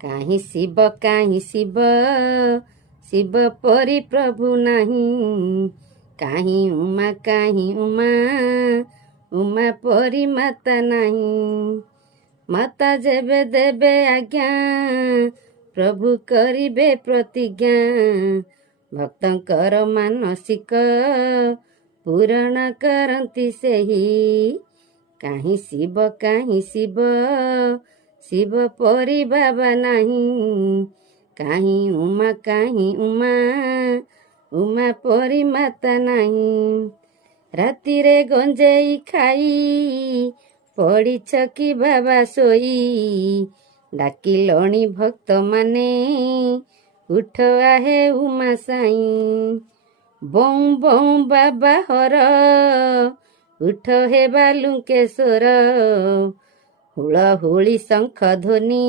କାହିଁ ଶିବ ଶିବ ପରି ପ୍ରଭୁ ନାହିଁ। କାହିଁ ଉମା ଉମା ପରି ମାତା ନାହିଁ। ମାତା ଯେବେ ଦେବେ ଆଜ୍ଞା ପ୍ରଭୁ କରିବେ ପ୍ରତିଜ୍ଞା। ଭକ୍ତଙ୍କର ମାନସିକ ପୂରଣ କରନ୍ତି ସେହି। କାହିଁ ଶିବ ଶିବ ପରି ବାବା ନାହିଁ। କାହିଁ ଉମା ଉମା ପରି ମାତା ନାହିଁ। ରାତିରେ ଗଞ୍ଜେଇ ଖାଇ ପଡ଼ିଛ କି ବାବା ଶୋଇ। ଡାକିଲଣି ଭକ୍ତମାନେ ଉଠ ଆହେ ଉମା ସାଇଁ। ବଉଁ ବଉଁ ବାବା ହର ଉଠ ହେ ବାଲୁଙ୍କେଶ୍ୱର। ହୁଳହୁଳି ଶଙ୍ଖ ଧ୍ୱନି